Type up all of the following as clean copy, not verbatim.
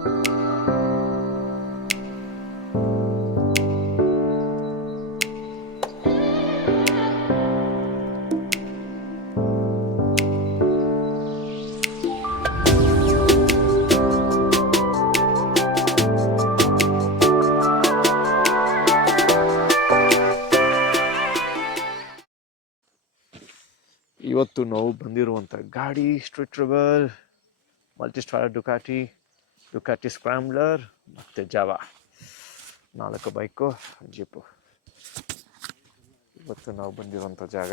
ಇವತ್ತು ನಾವು ಬಂದಿರುವಂಥ ಗಾಡಿ ಸ್ಟ್ರೀಟ್ ಟ್ರಬಲ್ ಮಲ್ಟಿಸ್ಟಾರ್ ಡುಕಾಟಿ ಸ್ಕ್ರಾಂಬ್ಲರ್ ಮತ್ತು ಜಾವಾ 4 ಬೈಕು ಜೀಪು. ಇವತ್ತು ನಾವು ಬಂದಿರುವಂಥ ಜಾಗ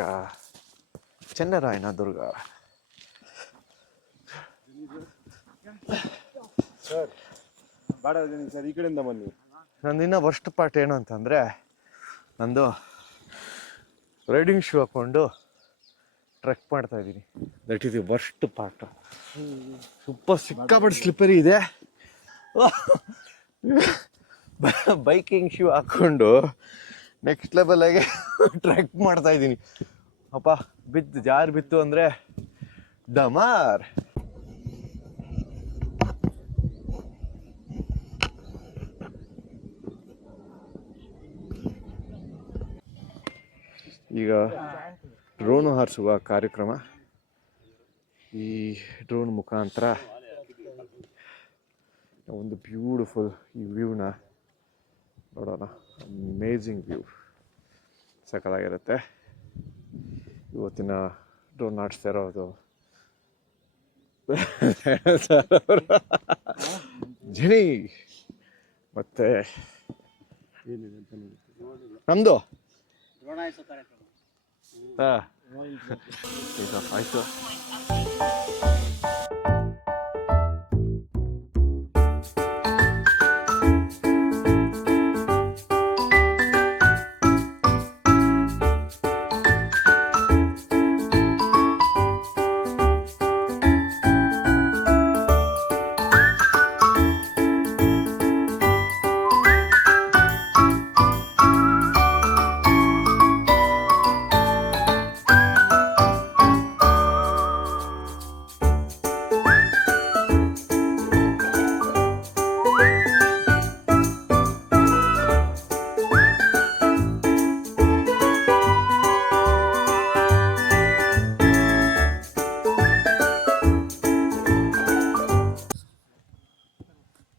ಚೆನ್ನರಾಯನದುರ್ಗ. ಸರ್ ಬಾಡ ಸರ್ ಈ ಕಡೆಯಿಂದ ಬನ್ನಿ. ನಂದಿನ್ನ ವರ್ಸ್ಟ್ ಪಾರ್ಟ್ ಏನು ಅಂತಂದರೆ ನಂದು ರೈಡಿಂಗ್ ಶೂ ಹಾಕ್ಕೊಂಡು ಟ್ರೆಕ್ ಮಾಡ್ತಾ ಇದ್ದೀನಿ. That is the worst part. ಸಿಕ್ಕಾಪಟ್ಟೆ ಸ್ಲಿಪ್ಪರಿ ಇದೆ. ಬೈಕಿಂಗ್ ಶೂ ಹಾಕ್ಕೊಂಡು ನೆಕ್ಸ್ಟ್ ಲೆವೆಲಾಗೆ ಟ್ರೆಕ್ ಮಾಡ್ತಾ ಇದ್ದೀನಿ. ಅಪ್ಪ ಜಾರು ಬಿತ್ತು ಅಂದರೆ ಡಮಾರ್. ಈಗ ಡ್ರೋನ್ ಹಾರಿಸುವ ಕಾರ್ಯಕ್ರಮ. ಈ ಡ್ರೋನ್ ಮುಖಾಂತರ ಒಂದು ಬ್ಯೂಟಿಫುಲ್ ಈ ವ್ಯೂನ ನೋಡೋಣ. ಅಮೇಝಿಂಗ್ ವ್ಯೂ, ಸಕ್ಕತ್ತಾಗಿರುತ್ತೆ. ಇವತ್ತಿನ ಡ್ರೋನ್ ಆಡಿಸ್ತಾ ಇರೋದು ಜನಿ ಮತ್ತೆ ನಮ್ಮದು ಆಯ್ತು.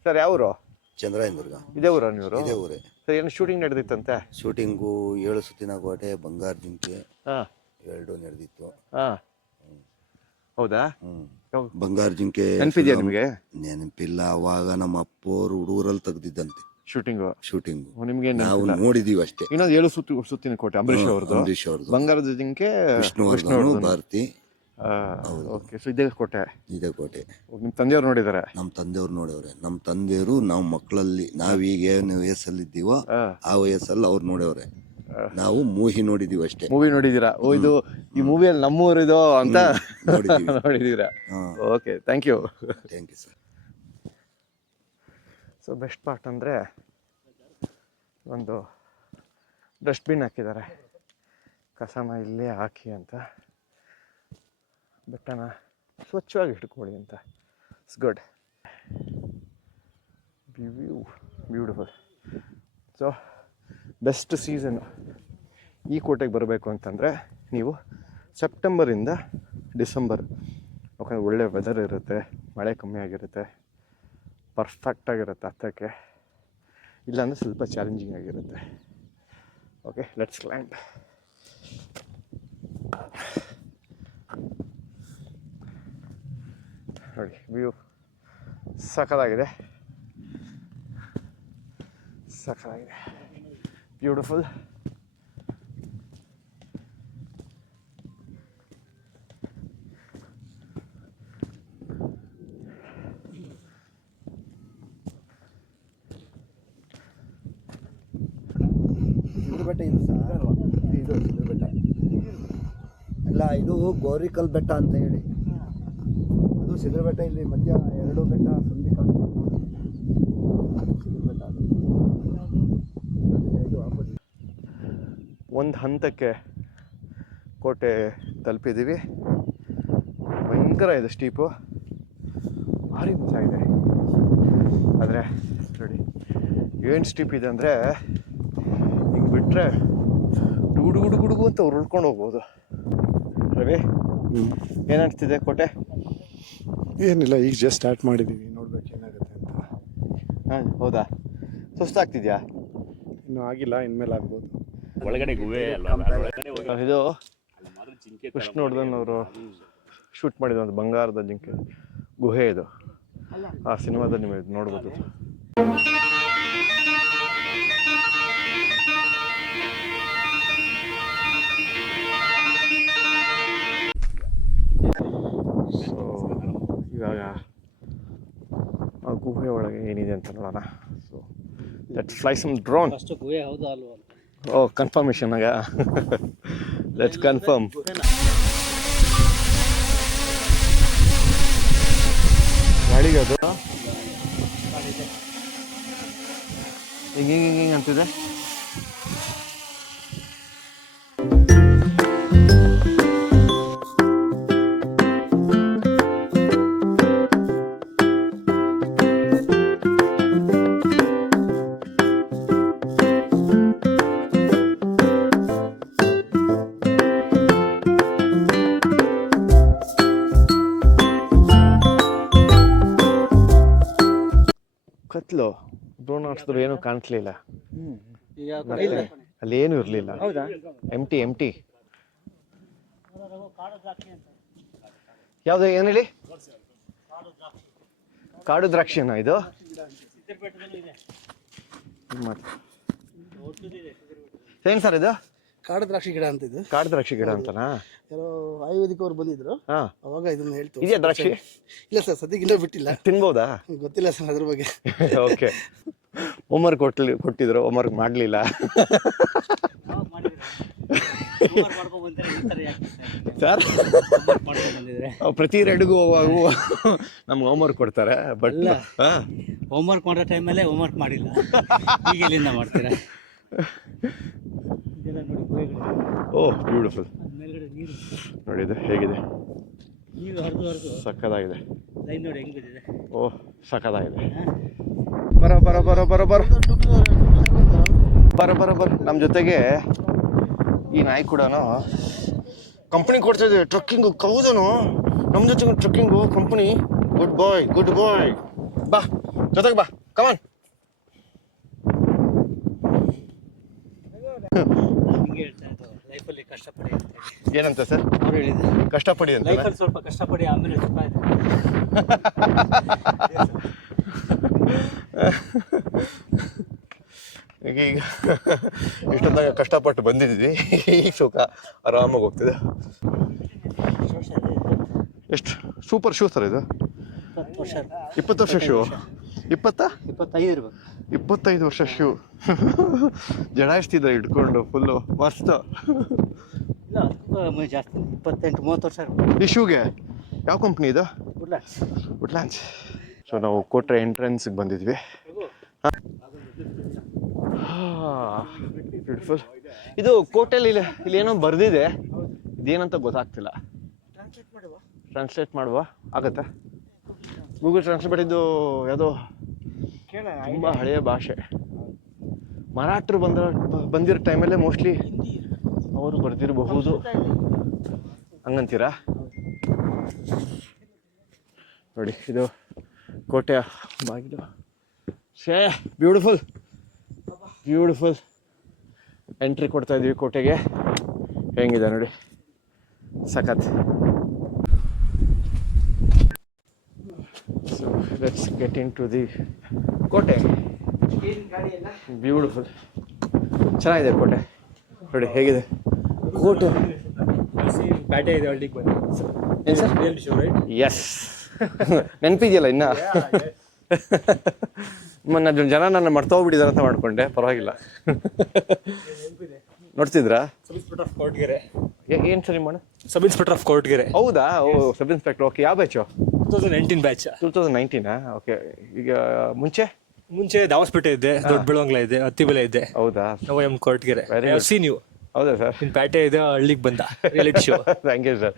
ಸರ್ ಯಾವೂರು? ಚಂದ್ರಾಯನದುರ್ಗ. ಇದೇ ಊರ ನೀವು? ಇದೇ ಊರೇ. ಸರ್ ಏನು ಶೂಟಿಂಗ್ ನಡೆದಿತ್ತಂತೆ? ಶೂಟಿಂಗು 7 ಸುತ್ತಿನ ಕೋಟೆ, ಬಂಗಾರ ಜಿಂಕೆ 2 ನಡೆದಿತ್ತು. ಹೌದಾ? ಬಂಗಾರ ಜಿಂಕೆ ನೆನಪಿದೆಯಾ ನಿಮಗೆ? ನೆನಪಿಲ್ಲ. ಅವಾಗ ನಮ್ಮ ಅಪ್ಪೋರು ಹುಡುಗರಲ್ಲಿ ತೆಗ್ದಿದ್ದಂತೆ ಶೂಟಿಂಗು. ನಿಮ್ಗೆ ನಾವು ನೋಡಿದೀವಿ ಅಷ್ಟೇ. ಇನ್ನೊಂದು 7 ಸುತ್ತಿನ ಕೋಟೆ ಅಂಬರೀಷ್ ಅವ್ರದ್ದು. ಬಂಗಾರದ ಜಿಂಕೆ ವಿಷ್ಣುವರ್ಧನ್, ಭಾರತಿ. ಓಕೆ. ಸೊ ಇದೇ ಕೋಟೆ? ಇದೇ ಕೋಟೆ. ನಿಮ್ಮ ತಂದೆಯವ್ರು ನೋಡಿದಾರೆ? ನಮ್ಮ ತಂದೆಯವ್ರು ನೋಡವ್ರೆ. ನಮ್ಮ ತಂದೆಯವರು ನಾವು ಮಕ್ಕಳಲ್ಲಿ ನಾವೀಗ ಏನು ವಯಸ್ಸಲ್ಲಿ ಇದ್ದೀವೋ ಆ ವಯಸ್ಸಲ್ಲಿ ಅವ್ರು ನೋಡವ್ರೆ. ನಾವು ಮೂವಿ ನೋಡಿದೀವಿ ಅಷ್ಟೇ. ಮೂವಿ ನೋಡಿದೀರಾ? ಇದು ಈ ಮೂವಿಯಲ್ಲಿ ನಮ್ಮೂರಿದು ಅಂತ ನೋಡಿದೀರಾ? Okay, thank you sir. So best part ಅಂದರೆ ಒಂದು ಡಸ್ಟ್ಬಿನ್ ಹಾಕಿದ್ದಾರೆ, ಕಸನ ಇಲ್ಲೇ ಹಾಕಿ ಅಂತ, ಬೆಟ್ಟನ ಸ್ವಚ್ಛವಾಗಿ ಇಟ್ಕೊಳ್ಳಿ ಅಂತ. It's good. Beautiful. So best season ಈ ಕೋಟೆಗೆ ಬರಬೇಕು ಅಂತಂದರೆ ನೀವು ಸೆಪ್ಟೆಂಬರಿಂದ ಡಿಸೆಂಬರ್. ಯಾಕಂದರೆ ಒಳ್ಳೆ ವೆದರ್ ಇರುತ್ತೆ, ಮಳೆ ಕಮ್ಮಿ ಆಗಿರುತ್ತೆ, ಪರ್ಫೆಕ್ಟಾಗಿರುತ್ತೆ ಹತ್ತಕ್ಕೆ. ಇಲ್ಲಾಂದರೆ ಸ್ವಲ್ಪ ಚಾಲೆಂಜಿಂಗ್ ಆಗಿರುತ್ತೆ. Okay, let's climb. ನೋಡಿ ವ್ಯೂ ಸಖತ್ತಾಗಿದೆ, ಬ್ಯೂಟಿಫುಲ್. ಬೆಟ್ಟ ಇದು ಸಿದ್ರ ಬೆಟ್ಟ ಅಲ್ಲ, ಇದು ಗೋರಿಕಲ್ ಬೆಟ್ಟ ಅಂತ ಹೇಳಿ. ಅದು ಸಿದ್ರ ಬೆಟ್ಟ. ಇಲ್ಲಿ ಮಧ್ಯ 2 ಬೆಟ್ಟ ಸಂಧಿ ಸಿದ್ರ ಬೆಟ್ಟ. ಒಂದು ಹಂತಕ್ಕೆ ಕೋಟೆ ತಲುಪಿದ್ದೀವಿ. ಭಯಂಕರ ಇದೆ ಸ್ಟೀಪು, ಭಾರಿ ಮಜಾ ಇದೆ. ಆದರೆ ನೋಡಿ ಏನು ಸ್ಟಿಪ್ ಇದೆ ಅಂದರೆ ಹಿಂಗೆ ಬಿಟ್ಟರೆ ಗುಡು ಗುಡು ಗುಡುಗು ಅಂತ ಉರುಳ್ಕೊಂಡು ಹೋಗ್ಬೋದು. ರವಿ ಏನು ಅನಿಸ್ತಿದೆ ಕೋಟೆ? ಏನಿಲ್ಲ, ಈಗ ಜಸ್ಟ್ ಸ್ಟಾರ್ಟ್ ಮಾಡಿದ್ದೀವಿ, ನೋಡ್ಬೇಕು ಏನಾಗುತ್ತೆ ಅಂತ. ಹಾಂ, ಹೌದಾ? ಸುಸ್ತಾಗ್ತಿದ್ಯಾ? ಇನ್ನೂ ಆಗಿಲ್ಲ, ಇನ್ಮೇಲೆ ಆಗ್ಬೋದು. ಒಳಗಡೆ ಗುಹೆ ಅಲ್ವಾ, ಇದು ಕೃಷ್ಣವರ್ಧನ್ ಅವರು ಶೂಟ್ ಮಾಡಿದ ಒಂದು ಬಂಗಾರದ ಜಿಂಕೆ ಗುಹೆ ಇದು. ಆ ಸಿನಿಮಾದಲ್ಲಿ ನೀವು ಇದು ನೋಡ್ಬೋದು. ಸೊ ಇವಾಗ ಆ ಗುಹೆ ಒಳಗೆ ಏನಿದೆ ಅಂತ ನೋಡೋಣ. So let's fly some drone. ಅಷ್ಟು ಗುಹೆ ಹೌದಾ ಅಲ್ವಾ ಅಂತ. ಓ, ಕನ್ಫರ್ಮೇಷನ್ ಆಗ ಲೆಟ್ಸ್ ಕನ್ಫರ್ಮ್. ಗಾಡಿಗೆ ಅದು ಹಿಂಗೆ ಹಿಂಗೆ ಹಿಂಗೆ ಅಂತಿದೆ. ಕತ್ಲು ಡ್ರೋನ್ ಹಾರಿಸಿದ್ರು ಏನೂ ಕಾಣಿಸ್ಲಿಲ್ಲ. ಅಲ್ಲಿ ಏನು ಇರಲಿಲ್ಲ. ಎಂಟಿ. ಯಾವ್ದು ಏನು ಹೇಳಿ? ಕಾಡು ದ್ರಾಕ್ಷಿನಾ ಇದು? ಏನ್ ಸರ್ ಇದು? ಕಾಡು ದ್ರಾಕ್ಷಿ ಗಿಡ ಅಂತ ಇದು. ಕಾಡು ದ್ರಾಕ್ಷಿ ಗಿಡ ಅಂತನಾ? ಯಾರೋ ಆಯುರ್ವೇದಿಕ್ ಅವ್ರು ಬಂದಿದ್ರು, ಹಾ, ಅವಾಗ ಇದನ್ನ ಹೇಳ್ತು. ಇದೆಯಾ ದ್ರಾಕ್ಷಿ? ಇಲ್ಲ ಸರ್, ಸದ್ಯಕ್ಕೆ ಇನ್ನೂ ಬಿಟ್ಟಿಲ್ಲ. ತಿನ್ಬೋದಾ? ಗೊತ್ತಿಲ್ಲ ಸರ್ ಅದ್ರ ಬಗ್ಗೆ. ಓಕೆ. ಹೋಮ್ವರ್ಕ್ ಕೊಟ್ಟಿದ್ರು, ಹೋಮ್ವರ್ಕ್ ಮಾಡಲಿಲ್ಲ. ಸರ್ ಪ್ರತಿ ರೆಡ್ಗೂ ಹೋಗುವಾಗೂ ನಮ್ಗೆ ಹೋಮ್ವರ್ಕ್ ಕೊಡ್ತಾರೆ, ಬಟ್ ಹೋಮ್ವರ್ಕ್ ಮಾಡೋ ಟೈಮಲ್ಲೇ ಹೋಮ್ವರ್ಕ್ ಮಾಡಿಲ್ಲ. ಈಗ ಎಲ್ಲಿಂದ ಮಾಡ್ತೀರಾ? ಓ ಬ್ಯೂಟಿಫುಲ್. ಮೇಲ್ಗಡೆ ನೀರು ನೋಡಿ ಇದು ಹೇಗಿದೆ, ನೀರು ಹರಿದು ಸಕ್ಕದಾಗಿದೆ. ಲೈನ್ ನೋಡಿ ಹೆಂಗ್ ಬಿದ್ದಿದೆ. ಓ ಸಕ್ಕದಾಗಿದೆ. ಬರ ಬರ ಬರ ಬರ ಬರ ಬರ ಬರ ಬರ ನಮ್ಮ ಜೊತೆಗೆ ಈ ನಾಯಿ ಕೂಡ ಕಂಪ್ನಿ ಕೊಡ್ತಾ ಇದೆ ಟ್ರಕ್ಕಿಂಗು. ಹೌದನು, ನಮ್ಮ ಜೊತೆಗೆ ಟ್ರಕ್ಕಿಂಗು ಕಂಪ್ನಿ. ಗುಡ್ ಬಾಯ್, ಗುಡ್ ಬಾಯ್. ಬಾ ಜೊತೆಗೆ ಬಾ, ಕಮಾನ್. ಹಿಂಗೆ ಹೇಳ್ತಾ ಇದ್ದು ಲೈಫಲ್ಲಿ ಕಷ್ಟಪಡಿ ಅಂತ ಹೇಳಿ. ಏನಂತ ಸರ್ ಅವ್ರು ಹೇಳಿದ್ರು ಕಷ್ಟಪಡಿ ಅಂತ? ಲೈಫಲ್ಲಿ ಸ್ವಲ್ಪ ಕಷ್ಟಪಡಿ, ಆಮೇಲೆ ಸುಖ ಇದೆ. ಈಗ ಇಷ್ಟೊಂದಾಗ ಕಷ್ಟಪಟ್ಟು ಬಂದಿದ್ದೀವಿ, ಈಗ ಸುಖ ಆರಾಮಾಗಿ ಹೋಗ್ತಿದೆ. ಎಷ್ಟು ಸೂಪರ್ ಶೂ ಸರ್ ಇದು? 20 ವರ್ಷ. 20 ವರ್ಷ ಶೂ? 25 ಇರ್ಬೇಕು. 25 ವರ್ಷ ಶೂ ಜಡಾಯಿಸ್ತಿದ್ದ ಇಟ್ಕೊಂಡು ಫುಲ್ಲು ಮಸ್ತ್. ಇಲ್ಲ ಅದಕ್ಕೂ ಜಾಸ್ತಿ, 28-30 ವರ್ಷ ಇರ್ಬೇಕು. ಈ ಶೂಗೆ ಯಾವ ಕಂಪ್ನಿ ಇದು? ವುಡ್ಲ್ಯಾಂಡ್ಸ್. ಸೊ ನಾವು ಕೋಟೆ ಎಂಟ್ರೆನ್ಸ್ಗೆ ಬಂದಿದ್ವಿ. ಬ್ಯೂಟಿಫುಲ್. ಇದು ಕೋಟೆಯಲ್ಲಿ ಇಲ್ಲಿ ಏನೋ ಬರ್ದಿದೆ, ಇದೇನಂತ ಗೊತ್ತಾಗ್ತಿಲ್ಲ. ಟ್ರಾನ್ಸ್ಲೇಟ್ ಮಾಡುವ ಆಗತ್ತಾ? ಗೂಗಲ್ ಟ್ರಾನ್ಸ್ಲೇಟ್ ಇದು ಯಾವುದೋ ತುಂಬ ಹಳೆಯ ಭಾಷೆ. ಮರಾಠರು ಬಂದಿರೋ ಟೈಮಲ್ಲೇ ಮೋಸ್ಟ್ಲಿ ಅವರು ಬರ್ದಿರಬಹುದು, ಹಂಗಂತೀರಾ? ನೋಡಿ ಇದು ಕೋಟೆಯ ಬಾಗಿಲು. Beautiful beautiful. ಎಂಟ್ರಿ ಕೊಡ್ತಾ ಇದೀವಿ ಕೋಟೆಗೆ. ಹೆಂಗಿದೆ ನೋಡಿ, ಸಖತ್. So let's get into the ಕೋಟೆ. ಬ್ಯೂಟಿಫುಲ್, ಚೆನ್ನಾಗಿದೆ ಕೋಟೆ. ನೋಡಿ ಹೇಗಿದೆ ಕೋಟೆ. ಬ್ಯಾಟೆ ಇದೆ ಹಳ್ಳಿಗೆ ಬಂದು. ಏನು ಸರ್? ಎಸ್, ನೆನಪಿದೆಯಲ್ಲ ಇನ್ನ? ಮೊನ್ನೆ ಜನ ನನ್ನ ಮರ್ತೋಗ್ಬಿಟ್ಟಿದ್ದಾರೆ ಅಂತ ಮಾಡ್ಕೊಂಡೆ, ಪರವಾಗಿಲ್ಲ. ನೋಡ್ತಿದ್ರಾ? Sub inspector of Koratagere. ಏನು ಸರಿ ಮಾಡ? Sub inspector of Koratagere. ಹೌದಾ? ಓ ಸಬ್ ಇನ್ಸ್ಪೆಕ್ಟರ್. ಓಕೆ, ಯಾವ ಬ್ಯಾಚು? 2019 ಬ್ಯಾಚ್. 2019? ಓಕೆ. ಈಗ ಮುಂಚೆ ದಾವಸ್ಪೇಟೆ ಇದೆ, ದೊಡ್ಡ ಬೆಳವಂಗ್ಲ ಇದೆ, ಹತ್ತಿಬೆಲೆ ಇದೆ. ಹೌದಾ? ನಾವು ಎಂ ಕೋರ್ಟ್ಗೆರೆ. Seen you. ಹೌದಾ ಸರ್? ಇನ್ ಪ್ಯಾಟೆ ಇದೆ, ಹಳ್ಳಿಗೆ ಬಂದ reality show. Thank you sir.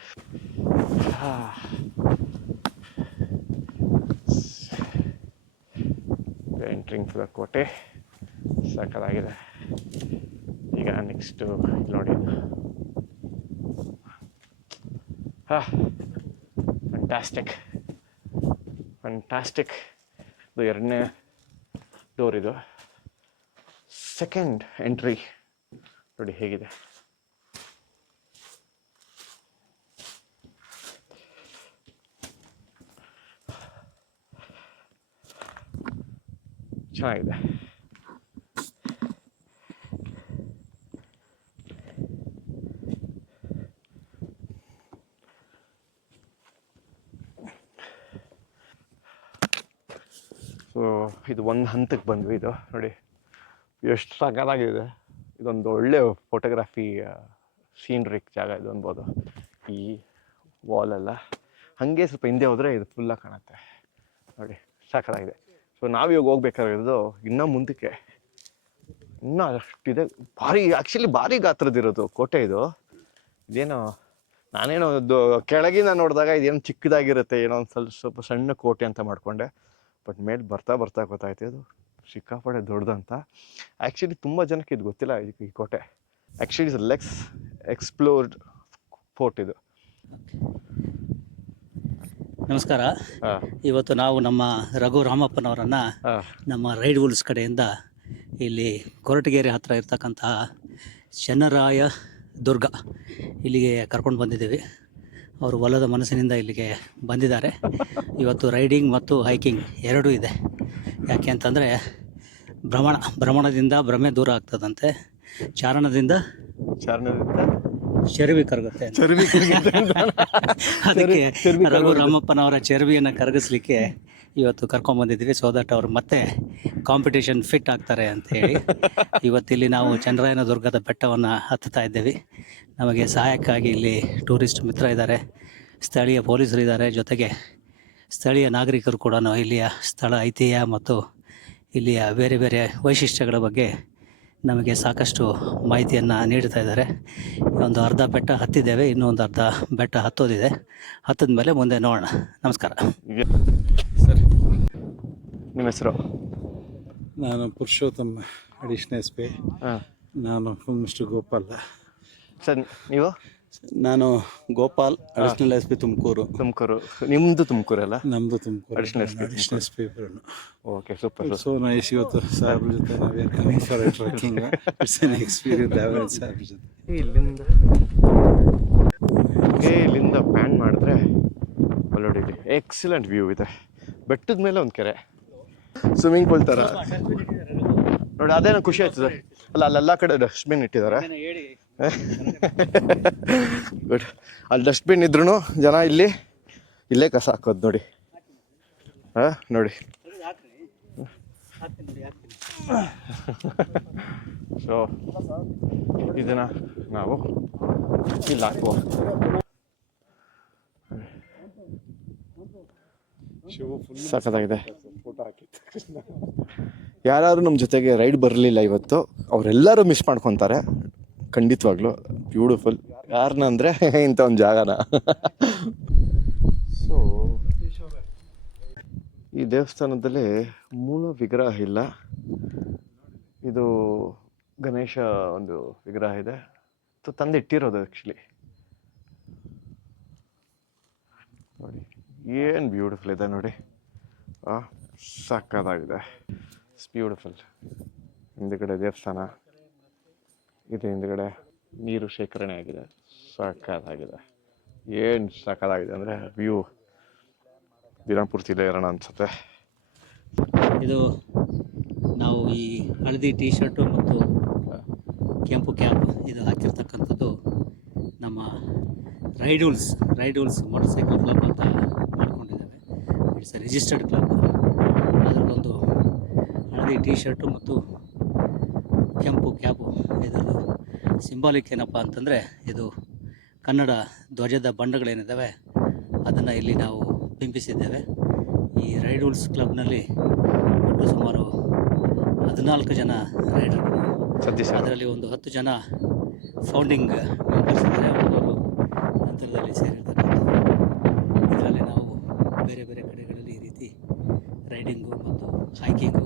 Entering to the ಕೋಟೆ ಸಾಕಾಗಿದೆ. ಈಗ ನೆಕ್ಸ್ಟು ನೋಡಿ, ಫ್ಯಾಂಟಾಸ್ಟಿಕ್ ಫ್ಯಾಂಟಾಸ್ಟಿಕ್. ಇದು 2ನೇ ಡೋರ್, ಇದು ಸೆಕೆಂಡ್ ಎಂಟ್ರಿ. ನೋಡಿ ಹೇಗಿದೆ. ಚೆನ್ನಾಗಿದೆ. ಸೊ ಇದು ಒಂದು ಹಂತಕ್ಕೆ ಬಂದ್ವಿ. ಇದು ನೋಡಿ ಎಷ್ಟು ಸಗದಾಗಿದೆ. ಇದೊಂದು ಒಳ್ಳೆ ಫೋಟೋಗ್ರಫಿ ಸೀನ್ರಿಕ್ ಜಾಗ ಇದು ಅನ್ಬೋದು. ಈ ವಾಲೆಲ್ಲ ಹಾಗೆ ಸ್ವಲ್ಪ ಹಿಂದೆ ಹೋದರೆ ಇದು ಫುಲ್ಲಾಗಿ ಕಾಣುತ್ತೆ. ನೋಡಿ ಸಾಕಾಗಿದೆ. ಸೊ ನಾವಿವಾಗ ಹೋಗ್ಬೇಕಾಗಿರೋದು ಇನ್ನೂ ಮುಂದಕ್ಕೆ, ಇನ್ನೂ ಅಷ್ಟಿದೆ. ಭಾರಿ ಗಾತ್ರದಿರೋದು ಕೋಟೆ ಇದು. ಇದೇನೋ ನಾನೇನೋ ಕೆಳಗಿಂದ ನೋಡಿದಾಗ ಇದೇನು ಚಿಕ್ಕದಾಗಿರುತ್ತೆ, ಏನೋ ಒಂದು ಸ್ವಲ್ಪ ಸಣ್ಣ ಕೋಟೆ ಅಂತ ಮಾಡಿಕೊಂಡೆ. ಬಟ್ ಮೇಲೆ ಬರ್ತಾ ಗೊತ್ತಾಯ್ತು ಇದು ಸಿಕ್ಕಾಪಟ್ಟೆ ದೊಡ್ಡದಂತ. ಆ್ಯಕ್ಚುಲಿ ತುಂಬ ಜನಕ್ಕೆ ಇದು ಗೊತ್ತಿಲ್ಲ, ಈ ಕೋಟೆ. ಆ್ಯಕ್ಚುಲಿ ಇಸ್ ಲೆಕ್ಸ್ ಎಕ್ಸ್ಪ್ಲೋರ್ಡ್ ಫೋರ್ಟ್ ಇದು. ನಮಸ್ಕಾರ. ಇವತ್ತು ನಾವು ನಮ್ಮ ರಘು ರಾಮಪ್ಪನವರನ್ನು ನಮ್ಮ ರೈಡ್ ವೂಲ್ಸ್ ಕಡೆಯಿಂದ ಇಲ್ಲಿ ಕೊರಟಗೆರೆ ಹತ್ತಿರ ಇರ್ತಕ್ಕಂತಹ ಚೆನ್ನರಾಯ ದುರ್ಗ ಇಲ್ಲಿಗೆ ಕರ್ಕೊಂಡು ಬಂದಿದ್ದೀವಿ. ಅವರು ಒಲದ ಮನಸ್ಸಿನಿಂದ ಇಲ್ಲಿಗೆ ಬಂದಿದ್ದಾರೆ. ಇವತ್ತು ರೈಡಿಂಗ್ ಮತ್ತು ಹೈಕಿಂಗ್ ಎರಡೂ ಇದೆ. ಯಾಕೆ ಅಂತಂದರೆ ಭ್ರಮಣದಿಂದ ಭ್ರಮೆ ದೂರ ಆಗ್ತದಂತೆ, ಚಾರಣದಿಂದ ಚರ್ವಿ ಕರಗುತ್ತೆ. ಅದಕ್ಕೆ ರಘು ರಾಮಪ್ಪನವರ ಚರ್ವಿಯನ್ನು ಕರಗಿಸ್ಲಿಕ್ಕೆ ಇವತ್ತು ಕರ್ಕೊಂಡ್ಬಂದಿದ್ದೀವಿ. ಸೊ ದಟ್ ಅವರು ಮತ್ತೆ ಕಾಂಪಿಟೇಷನ್ ಫಿಟ್ ಆಗ್ತಾರೆ ಅಂತ ಹೇಳಿ ಇವತ್ತಿಲ್ಲಿ ನಾವು ಚನ್ನರಾಯನ ದುರ್ಗದ ಬೆಟ್ಟವನ್ನು ಹತ್ತುತ್ತಾ ಇದ್ದೇವೆ. ನಮಗೆ ಸಹಾಯಕ್ಕಾಗಿ ಇಲ್ಲಿ ಟೂರಿಸ್ಟ್ ಮಿತ್ರ ಇದ್ದಾರೆ, ಸ್ಥಳೀಯ ಪೊಲೀಸರು ಇದ್ದಾರೆ, ಜೊತೆಗೆ ಸ್ಥಳೀಯ ನಾಗರಿಕರು ಕೂಡ ಇಲ್ಲಿಯ ಸ್ಥಳ ಐತಿಹ್ಯ ಮತ್ತು ಇಲ್ಲಿಯ ಬೇರೆ ಬೇರೆ ವೈಶಿಷ್ಟ್ಯಗಳ ಬಗ್ಗೆ ನಮಗೆ ಸಾಕಷ್ಟು ಮಾಹಿತಿಯನ್ನು ನೀಡ್ತಾ ಇದ್ದಾರೆ. ಒಂದು ಅರ್ಧ ಬೆಟ್ಟ ಹತ್ತಿದ್ದೇವೆ, ಇನ್ನೂ ಒಂದು ಅರ್ಧ ಬೆಟ್ಟ ಹತ್ತೋದಿದೆ. ಹತ್ತಿದ ಮೇಲೆ ಮುಂದೆ ನೋಡೋಣ. ನಮಸ್ಕಾರ ಸರಿ. ನಿಮ್ಮ ಹೆಸರು? ನಾನು ಪುರುಷೋತ್ತಮ್, ಅಡಿಷನಲ್ ಎಸ್ ಪಿ. ನಾನು ಮಿಸ್ಟರ್ ಗೋಪಾಲ್. ಸರ್ ನೀವು? ನಾನು Gopal, additional S P Tumakuru. ನಿಮ್ಮದು ತುಮಕೂರಲ್ಲ? ನಮ್ಮದು Tumakuru. Additional S P. Okay, super. So nice. ಇವತ್ತು ಸಾಹೇಬ್ರ ಜೊತೆ ನಾವೇ coming for a trekking. It's an experience level ಸಾಹೇಬ್ರ ಜೊತೆ. ಇಲ್ಲಿಂದ ಪ್ಯಾನ್ ಮಾಡಿದ್ರೆ ನೋಡಿ ಎಕ್ಸಲೆಂಟ್ ವ್ಯೂ ಇದೆ. ಬೆಟ್ಟದ ಮೇಲೆ ಒಂದು ಕೆರೆ, ಸ್ವಿಮ್ಮಿಂಗ್ ಪೂಲ್ ಥರ ನೋಡಿ. ಅದೇನೋ ಖುಷಿ ಆಯ್ತದೆ ಅಲ್ಲ. ಅಲ್ಲೆಲ್ಲ ಕಡೆ ಡಸ್ಟ್ಬಿನ್ ಇಟ್ಟಿದ್ದಾರೆ. ಗುಡ್. ಅಲ್ಲಿ ಡಸ್ಟ್ಬಿನ್ ಇದ್ರೂ ಜನ ಇಲ್ಲೇ ಕಸ ಹಾಕೋದು ನೋಡಿ. ನೋಡಿ. ಸೊ ಇದನ್ನ ನಾವು ಇಲ್ಲಿ ಹಾಕುವ. ಸಖತ್ತಾಗಿದೆ. ಯಾರು ನಮ್ಮ ಜೊತೆಗೆ ರೈಡ್ ಬರಲಿಲ್ಲ ಇವತ್ತು, ಅವರೆಲ್ಲರೂ ಮಿಸ್ ಮಾಡ್ಕೊತಾರೆ ಖಂಡಿತವಾಗ್ಲೂ. ಬ್ಯೂಟಿಫುಲ್. ಯಾರನ್ನ ಅಂದರೆ ಇಂಥ ಒಂದು ಜಾಗನ. ಸೊ ಈ ದೇವಸ್ಥಾನದಲ್ಲಿ ಮೂಲ ವಿಗ್ರಹ ಇಲ್ಲ. ಇದು ಗಣೇಶ ಒಂದು ವಿಗ್ರಹ ಇದೆ, ತಂದಿಟ್ಟಿರೋದು ಆ್ಯಕ್ಚುಲಿ. ನೋಡಿ ಏನು ಬ್ಯೂಟಿಫುಲ್ ಇದೆ ನೋಡಿ. ಸಕ್ಕತ್ತಾಗಿದೆ. It's beautiful. ಹಿಂದುಗಡೆ ದೇವಸ್ಥಾನ ಇದು, ಹಿಂದುಗಡೆ ನೀರು ಶೇಖರಣೆ ಆಗಿದೆ. ಸಕ್ಕತ್ತಾಗಿದೆ. ಏನು ಸಕ್ಕತ್ತಾಗಿದೆ ಅಂದರೆ ವ್ಯೂ ದಿನಪೂರ್ತಿ ಇರೋಣ ಅನಿಸುತ್ತೆ. ಇದು ನಾವು ಈ ಹಳದಿ ಟೀ ಶರ್ಟು ಮತ್ತು ಕೆಂಪು ಕ್ಯಾಪ್ ಇದು ಹಾಕಿರ್ತಕ್ಕಂಥದ್ದು ನಮ್ಮ ride wolves motorcycle club ಅಂತ ಮಾಡ್ಕೊಂಡಿದ್ದೇವೆ. It's a registered club. ಅದರಲ್ಲೊಂದು ಹಳದಿ ಟೀ ಶರ್ಟು ಮತ್ತು ಕೆಂಪು ಕ್ಯಾಪು, ಇದರದ್ದು ಸಿಂಬಾಲಿಕ್ ಏನಪ್ಪ ಅಂತಂದರೆ ಇದು ಕನ್ನಡ ಧ್ವಜದ ಬಣ್ಣಗಳೇನಿದ್ದಾವೆ ಅದನ್ನು ಇಲ್ಲಿ ನಾವು ಬಿಂಬಿಸಿದ್ದೇವೆ. ಈ ರೈಡ್ ವೂಲ್ಸ್ ಕ್ಲಬ್ನಲ್ಲಿ ಒಟ್ಟು ಸುಮಾರು 14 ಜನ ರೈಡರ್ಗಳು, ಅದರಲ್ಲಿ ಒಂದು 10 ಜನ ಫೌಂಡಿಂಗ್ ಮೆಂಬರ್ಸ್ ಇದ್ದಾರೆ. ಅವರು ನಂತರದಲ್ಲಿ ಸೇರಿರ್ತಕ್ಕಂಥದ್ದು. ಇದರಲ್ಲಿ ನಾವು ಬೇರೆ ಬೇರೆ ಕಡೆಗಳಲ್ಲಿ ಈ ರೀತಿ ರೈಡಿಂಗು ಮತ್ತು hiking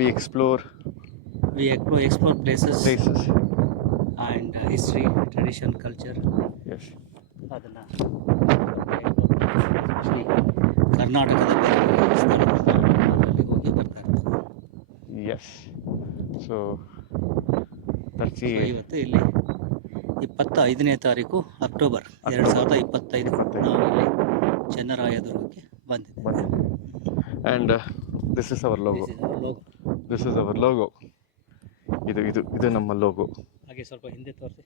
we explore We explore places places. and history, tradition, culture. Yes. ಅದನ್ನು ಕರ್ನಾಟಕದ ಬೇರೆ ಬೇರೆ ಸ್ಥಳಗಳಲ್ಲಿ ಹೋಗಿ ಬರ್ತಾ ಇರ್ತೀವಿ. ಎಸ್. ಸೊ ದಟ್ಸ್ So, ಇವತ್ತು ಇಲ್ಲಿ 25ನೇ ತಾರೀಕು ಅಕ್ಟೋಬರ್ 2025 ನಾವು ಇಲ್ಲಿ ಚೆನ್ನರಾಯದುರ್ಗಕ್ಕೆ ಬಂದಿದ್ದೇವೆ. And this is our logo. This is our logo. ಇದು ನಮ್ಮ ಲೋಗೋ. ಹಾಗೆ ಸ್ವಲ್ಪ ಹಿಂದೆ ತೋರಿಸಿ.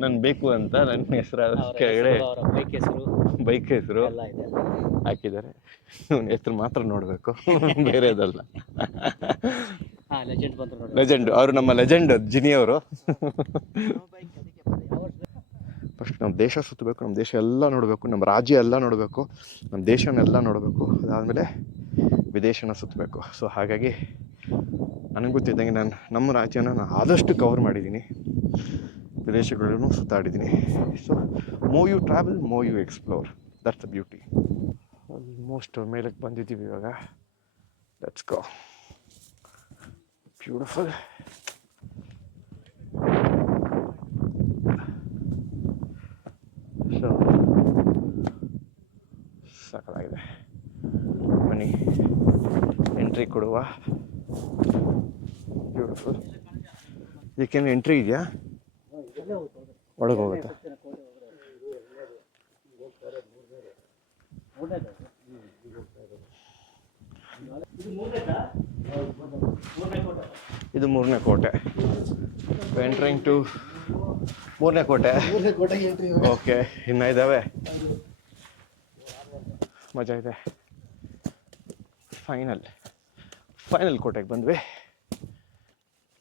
ನಾನು ಬೇಕು ಅಂತ ನನ್ನ ಹೆಸರು ಕೆಳಗಡೆ ಅವರ ಬೈಕ್ ಹೆಸರು ಬೈಕ್ ಹೆಸರು ಎಲ್ಲ ಇದೆ. ಹಾಕಿದ್ದಾರೆ. ಇವನ ಹೆಸರು ಮಾತ್ರ ನೋಡಬೇಕು, ಬೇರೆದಲ್ಲ. ಲೆಜೆಂಡ್ ಬಂದರು ನೋಡಿ. ಲೆಜೆಂಡ್, ಅವರು ನಮ್ಮ ಲೆಜೆಂಡ್ ಜಿನಿ ಅವರು. ಫಸ್ಟ್ ನಮ್ಮ ದೇಶ ಸುತ್ತಬೇಕು, ನಮ್ಮ ದೇಶ ಎಲ್ಲ ನೋಡಬೇಕು, ನಮ್ಮ ರಾಜ್ಯ ಎಲ್ಲ ನೋಡಬೇಕು, ನಮ್ಮ ದೇಶನೆಲ್ಲ ನೋಡಬೇಕು. ಅದಾದಮೇಲೆ ವಿದೇಶನ ಸುತ್ತಬೇಕು. ಸೊ ಹಾಗಾಗಿ ನನಗೆ ಗೊತ್ತಿದ್ದಂಗೆ ನಮ್ಮ ರಾಜ್ಯನ ನಾನು ಆದಷ್ಟು ಕವರ್ ಮಾಡಿದ್ದೀನಿ, ವಿದೇಶಗಳನ್ನು ಸುತ್ತಾಡಿದ್ದೀನಿ. So more you travel, more you explore, that's the beauty. Almost ಮೇಲಕ್ಕೆ ಬಂದಿದ್ದೀವಿ ಇವಾಗ. Let's go. ಬ್ಯೂಟಿಫುಲ್. ಸೊ ಸಾಕಾಗಿದೆ. ಬನ್ನಿ ಎಂಟ್ರಿ ಕೊಡುವ. ಬ್ಯೂಟಿಫುಲ್. ಇದಕ್ಕೇನು ಎಂಟ್ರಿ ಇದೆಯಾ? ಒಳಗೆ ಹೋಗುತ್ತಾ? ಇದು 3ನೇ ಕೋಟೆ. ಎಂಟ್ರಿಂಗ್ ಟು 3ನೇ ಕೋಟೆ. ಓಕೆ, ಇನ್ನು ಇದ್ದಾವೆ. ಮಜಾ ಇದೆ. ಫೈನಲ್ ಕೋಟೆಗೆ ಬಂದ್ವಿ.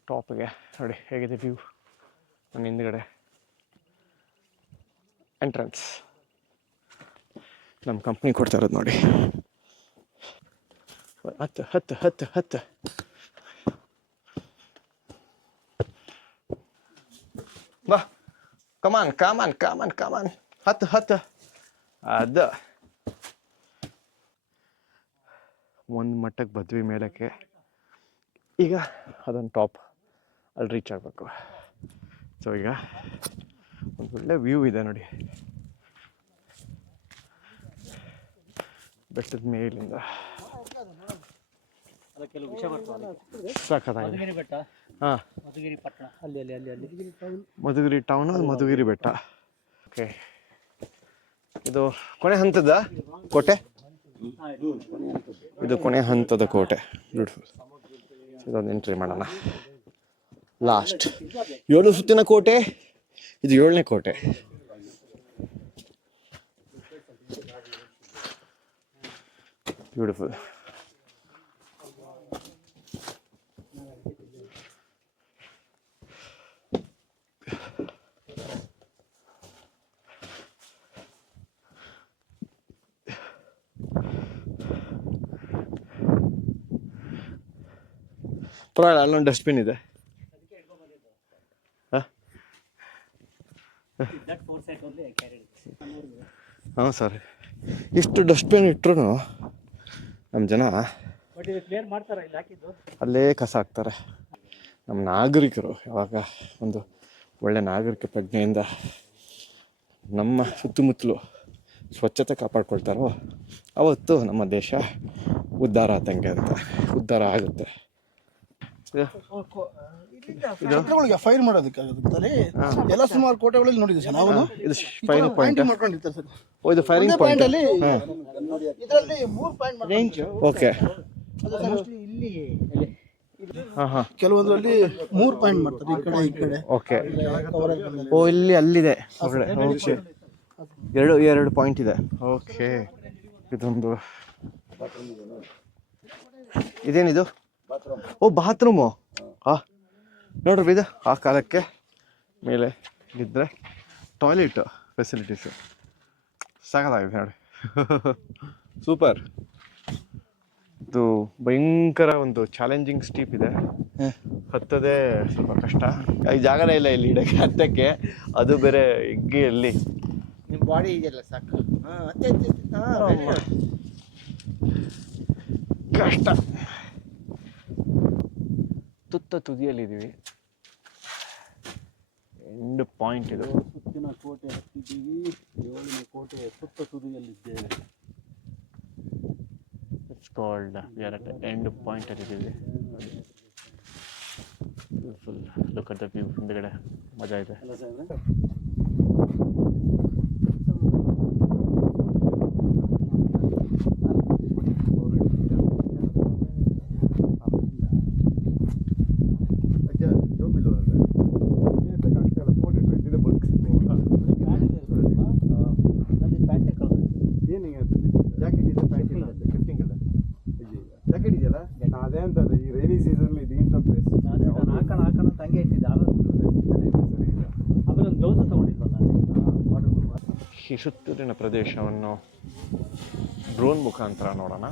ಟಾಪ್ಗೆ ನೋಡಿ ಹೇಗಿದೆ ವ್ಯೂ. ನನ್ನ ಹಿಂದ್ಗಡೆ ಎಂಟ್ರೆನ್ಸ್ ನಮ್ಮ ಕಂಪ್ನಿ ಕೊಡ್ತಾ ಇರೋದು ನೋಡಿ. ಹತ್ತು ಬಾ, ಕಮಾನ್ ಹತ್ತು. ಅದು ಒಂದು ಮಟ್ಟಕ್ಕೆ ಬಂದ್ವಿ ಮೇಲಕ್ಕೆ. ಈಗ ಅದೊಂದು ಟಾಪ್ ಅಲ್ಲಿ ರೀಚ್ ಆಗಬೇಕು. ಸೊ ಈಗ ಒಂದು ಒಳ್ಳೆ ವ್ಯೂ ಇದೆ ನೋಡಿ ಬೆಟ್ಟದ ಮೇಲಿಂದ. ಸಾಕಾಗಿದೆ. ಮಧುಗಿರಿ ಬೆಟ್ಟ, ಹಾಂ, ಮಧುಗಿರಿ ಪಟ್ಟಣ, ಅಲ್ಲಿ ಮಧುಗಿರಿ ಟೌನ್, ಮಧುಗಿರಿ ಬೆಟ್ಟ. ಓಕೆ, ಇದು ಕೊನೆ ಹಂತದ ಕೋಟೆ. ಇದು ಕೊನೆ ಹಂತದ ಕೋಟೆ. ಬ್ಯೂಟಿಫುಲ್. ಇದೊಂದು ಎಂಟ್ರಿ ಮಾಡೋಣ. ಲಾಸ್ಟ್ 7 ಸುತ್ತಿನ ಕೋಟೆ. ಇದು 7ನೇ ಕೋಟೆ. ಬ್ಯೂಟಿಫುಲ್. ಪರವಾಗಿಲ್ಲ, ಅಲ್ಲೊಂದು ಡಸ್ಟ್ಬಿನ್ ಇದೆ. ಹಾಂ ಸರ್, ಇಷ್ಟು ಡಸ್ಟ್ಬಿನ್ ಇಟ್ಟರು ನಮ್ಮ ಜನ ಅಲ್ಲೇ ಕಸ ಹಾಕ್ತಾರೆ. ನಮ್ಮ ನಾಗರಿಕರು ಯಾವಾಗ ಒಂದು ಒಳ್ಳೆ ನಾಗರಿಕ ಪ್ರಜ್ಞೆಯಿಂದ ನಮ್ಮ ಸುತ್ತಮುತ್ತಲು ಸ್ವಚ್ಛತೆ ಕಾಪಾಡ್ಕೊಳ್ತಾರೋ ಅವತ್ತು ನಮ್ಮ ದೇಶ ಉದ್ಧಾರ ಆತಂಗೆ ಅಂತ ಉದ್ಧಾರ ಆಗುತ್ತೆ. ಫೈರ್ ಮಾಡೋದಕ್ಕಾಗುತ್ತೆ ಎಲ್ಲ ಸುಮಾರು ಕೋಟೆಗಳಲ್ಲಿ ನೋಡಿದ್ವಿ ಸರ್ ನಾವು. ಇದು ಫೈರಿಂಗ್ ಪಾಯಿಂಟ್ ಮಾಡ್ಕೊಂಡಿರ್ತಾರೆ ಸರ್. ಓ, ಇದು ಫೈರಿಂಗ್ ಪಾಯಿಂಟ್ ಅಲ್ಲಿ ಇದರಲ್ಲಿ 3 ಪಾಯಿಂಟ್ ರೇಂಜ್. ಓಕೆ. ಇಲ್ಲಿ ಹಾಂ ಕೆಲವೊಂದರಲ್ಲಿ 3 ಪಾಯಿಂಟ್ ಮಾಡ್ತಾರೆ, ಈ ಕಡೆ ಓಕೆ. ಓ, ಇಲ್ಲಿ ಅಲ್ಲಿದೆ ಹೊರಗಡೆ. ಓಕೆ, ಎರಡು ಪಾಯಿಂಟ್ ಇದೆ. ಓಕೆ, ಇದೊಂದು ಇದೇನಿದು? ಓ, ಬಾತ್ರೂಮು. ಹಾಂ, ನೋಡ್ರಿ, ಇದು ಆ ಕಾಲಕ್ಕೆ ಮೇಲೆ ಇದ್ದರೆ ಟಾಯ್ಲೆಟ್ ಫೆಸಿಲಿಟೀಸು ಸಾಕಾಗಿದೆ ನೋಡಿ. ಸೂಪರ್. ಇದು ಭಯಂಕರ ಒಂದು ಚಾಲೆಂಜಿಂಗ್ ಸ್ಟೀಪ್ ಇದೆ. ಹತ್ತದೇ ಸ್ವಲ್ಪ ಕಷ್ಟ. ಈ ಜಾಗನೇ ಇಲ್ಲ ಇಲ್ಲಿ ಇಡಕ್ಕೆ, ಹತ್ತಕ್ಕೆ. ಅದು ಬೇರೆ ಹಿಗ್ಗಿಯಲ್ಲಿ ನಿಮ್ಮ ಬಾಡಿ ಇದೆಯಲ್ಲ ಸಾಕು. ಕಷ್ಟ. ತುದಿಯಲ್ಲಿದ್ದೀವಿ. ಎಂಡ್ ಪಾಯಿಂಟ್ ಇದು. ಸುತ್ತಿನ ಕೋಟೆ ಹತ್ತಿದ್ದೀವಿ. 7ನೇ ಕೋಟೆ ಸುತ್ತ ತುದಿಯಲ್ಲಿದ್ದೇವೆ. It's called we are at end point ಅಲ್ಲಿದ್ದೀವಿ. Full look at the view. ಹಿಂದ್ಗಡೆ ಮಜಾ ಇದೆ. ಅಲ್ಲ ಸಾಹೇಬ್ರೆ? ಅದೇ ಅಂತದೆ ಈ ರೈನಿ ಸೀಸನ್ ಇದಕ್ಕಿಂತ ಪ್ಲೇಸ್ ನಾನು ಹಾಕೋಣ ಅಂತ ಹಂಗೆ ಇಟ್ಟಿದ್ದೆ. ಆಮೇಲೆ ಒಂದು ಗ್ಲೌಸ್ ತೊಗೊಂಡಿದ್ವಲ್ಲ ಈ ಸುತ್ತಲಿನ ಪ್ರದೇಶವನ್ನು ಡ್ರೋನ್ ಮುಖಾಂತರ ನೋಡೋಣ.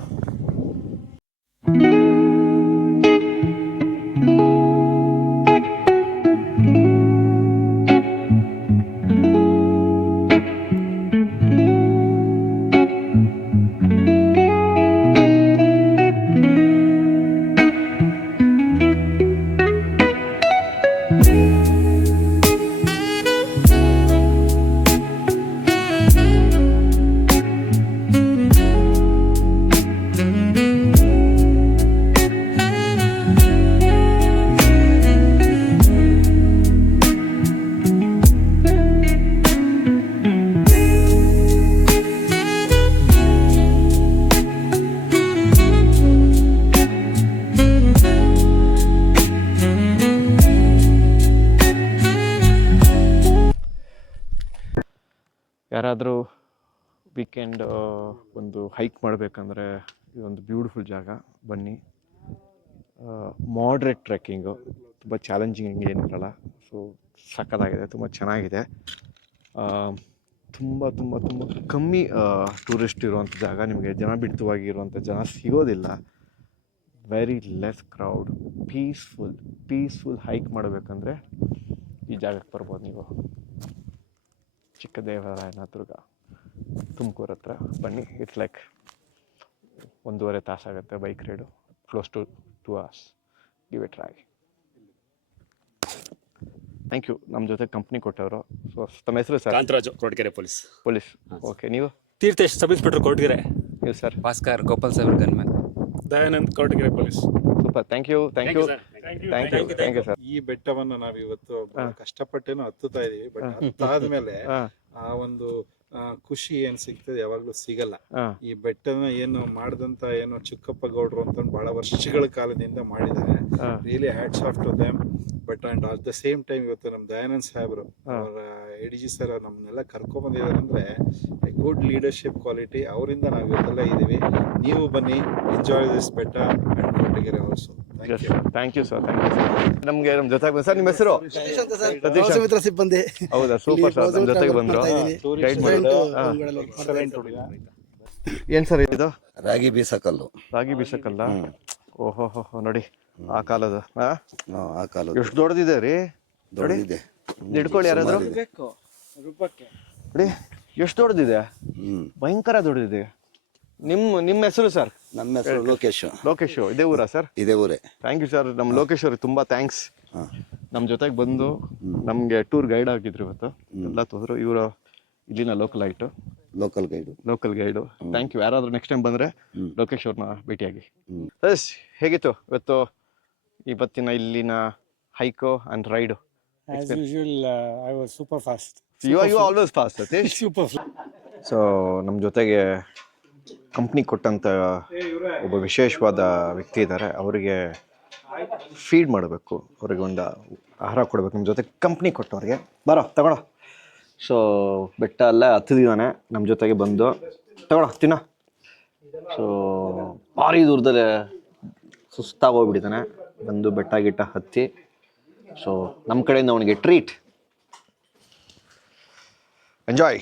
ಯಾರಾದರೂ ವೀಕೆಂಡ್ ಒಂದು ಹೈಕ್ ಮಾಡಬೇಕಂದ್ರೆ ಇದೊಂದು ಬ್ಯೂಟಿಫುಲ್ ಜಾಗ, ಬನ್ನಿ. ಮಾಡ್ರೇಟ್ ಟ್ರೆಕ್ಕಿಂಗು, ತುಂಬ ಚಾಲೆಂಜಿಂಗ್ ಏನಿರಲ್ಲ. ಸೊ ಸಕ್ಕತ್ತಾಗಿದೆ, ತುಂಬ ಚೆನ್ನಾಗಿದೆ. ತುಂಬ ತುಂಬ ತುಂಬ ಕಮ್ಮಿ ಟೂರಿಸ್ಟ್ ಇರುವಂಥ ಜಾಗ. ನಿಮಗೆ ಜನಬಿಡಿತವಾಗಿರುವಂಥ ಜನ ಸಿಗೋದಿಲ್ಲ. Very less crowd, peaceful hike ಮಾಡಬೇಕಂದ್ರೆ ಈ ಜಾಗಕ್ಕೆ ಬರ್ಬೋದು ನೀವು. ಚಿಕ್ಕದೇವರಾಯನ ದುರ್ಗ, ತುಮಕೂರು ಹತ್ರ ಬನ್ನಿ. ಇಟ್ಸ್ ಲೈಕ್ 1.5 ತಾಸಾಗುತ್ತೆ bike ride, close to 2 hours. Give it try. Thank you. ನಮ್ಮ ಜೊತೆ ಕಂಪ್ನಿ ಕೊಟ್ಟವರು. ಸೊ ತಮ್ಮ ಹೆಸರು sir? Kantharaju, Koratagere police. Okay. ನೀವು? Theerthesh, sub inspector, Koratagere. ನೀವು ಸರ್? ಭಾಸ್ಕರ್, ಗೋಪಾಲ್ ಸಾಹೇಬ್ರ gunman. Dayanand, Koratagere police. Super. Thank you sir. ಈ ಬೆಟ್ಟವನ್ನು ನಾವು ಇವತ್ತು ಬಹಳ ಕಷ್ಟಪಟ್ಟೇನೋ ಹತ್ತುತ್ತಾ ಇದೀವಿ. ಬಟ್ ಹತ್ತಾದ್ಮೇಲೆ ಆ ಒಂದು ಖುಷಿ ಏನ್ ಸಿಗ್ತದೆ ಯಾವಾಗ್ಲೂ ಸಿಗಲ್ಲ. ಈ ಬೆಟ್ಟನ ಏನು ಮಾಡಿದಂತ ಏನು ಚುಕ್ಕಪ್ಪ ಗೌಡ್ರು ಅಂತ ಬಹಳ ವರ್ಷಗಳ ಕಾಲದಿಂದ ಮಾಡಿದ್ದಾರೆ. Really hats off to them. But and at the same time ಇವತ್ತು ನಮ್ಮ ದಯಾನಂದ್ ಸಾಹೇಬ್ರು ಅವರ ADG ಸರ್ ನಮ್ಮನ್ನೆಲ್ಲ ಕರ್ಕೊಂಡ್ಬಂದಿದ್ದಾರೆ ಅಂದ್ರೆ ಗುಡ್ ಲೀಡರ್ಶಿಪ್ ಕ್ವಾಲಿಟಿ. ಅವರಿಂದ ನಾವು ಇವತ್ತೆಲ್ಲ ಇದೀವಿ. ನೀವು ಬನ್ನಿ, ಎಂಜಾಯ್ ದಿಸ್ ಬೆಟ್ಟ and Koratagere also. Thank you sir. ನಮ್ಗೆ ನಮ್ಮ ಜೊತೆಗೆ ಬಂದು ಸರ್, ನಿಮ್ಮ ಹೆಸರು? ಮಿತ್ರ ಸಿಬ್ಬಂದಿ. ಹೌದಾ, ಸೂಪರ್ ಸರ್. ನಮ್ಮ ಜೊತೆಗೆ ಬಂದ್ರು, ಗೈಡ್ ಮಾಡಿದ್ರು. ಏನ್ ಸರ್ ಇದು? ರಾಗಿ ಬೀಸಕಲ್ಲು. ರಾಗಿ ಬೀಸಕ್ಕಲ್ಲ? ಓಹೋ ನೋಡಿ, ಆ ಕಾಲದ. ಆ ಕಾಲ ಎಷ್ಟು ದೊಡ್ಡದಿದೆ ರೀ. ದೊಡ್ಡದಿದೆ. ಹಿಡ್ಕೊಳ್ಳಿ ಯಾರಾದ್ರು ನೋಡಿ, ಎಷ್ಟು ದೊಡ್ಡದಿದೆ. ಭಯಂಕರ ದೊಡ್ಡದಿದೆ. ನಿಮ್ಮ ಹೆಸರು ಸರ್? ನಮ್ಮ ಹೆಸರು ಲೋಕೇಶ್. ಇದೇ ಊರಾ ಸರ್? ಇದೇ ಊರೇ. Thank you sir. ನಮ್ಮ ಲೋಕೇಶ್ ಅವ್ರಿಗೆ ತುಂಬಾ ಥ್ಯಾಂಕ್ಸ್. ನಮ್ಮ ಜೊತೆಗೆ ಬಂದು ನಮ್ಗೆ ಟೂರ್ ಗೈಡ್ ಆಗಿದ್ರು ಇವತ್ತು. ಎಲ್ಲ ತೋದ್ರು. ಇವರು ಇಲ್ಲಿನ ಲೋಕಲ್ ಗೈಡು. Thank you. ಯಾರಾದ್ರೂ ನೆಕ್ಸ್ಟ್ ಟೈಮ್ ಬಂದ್ರೆ ಲೋಕೇಶ್ ಅವ್ರನ್ನ ಭೇಟಿಯಾಗಿ. ಹೇಗಿತ್ತು ಇವತ್ತಿನ ಇಲ್ಲಿನ ಹೈಕೋ and ride? As usual, I was super fast. You are always fast, Satish. Super fast. So ನಮ್ಮ ಜೊತೆಗೆ ಕಂಪ್ನಿ ಕೊಟ್ಟಂಥ ಒಬ್ಬ ವಿಶೇಷವಾದ ವ್ಯಕ್ತಿ ಇದ್ದಾರೆ. ಅವರಿಗೆ ಫೀಡ್ ಮಾಡಬೇಕು, ಅವ್ರಿಗೆ ಒಂದು ಆಹಾರ ಕೊಡಬೇಕು. ನಮ್ಮ ಜೊತೆ ಕಂಪ್ನಿ ಕೊಟ್ಟವ್ರಿಗೆ ಬರೋ ತಗೊಳ್ಳೋ. ಸೊ ಬೆಟ್ಟ ಎಲ್ಲ ಹತ್ತಿದಿದ್ದಾನೆ, ನಮ್ಮ ಜೊತೆಗೆ ಬಂದು ತಗೊಳ್ಳೋ ತಿನ್ನೋ. ಸೊ ಭಾರಿ ದೂರದಲ್ಲಿ ಸುಸ್ತಾಗೋಗ್ಬಿಟ್ಟಿದ್ದಾನೆ, ಬಂದು ಬೆಟ್ಟ ಗಿಟ್ಟ ಹತ್ತಿ. ಸೊ ನಮ್ಮ ಕಡೆಯಿಂದ ಅವನಿಗೆ ಟ್ರೀಟ್. ಎಂಜಾಯ್.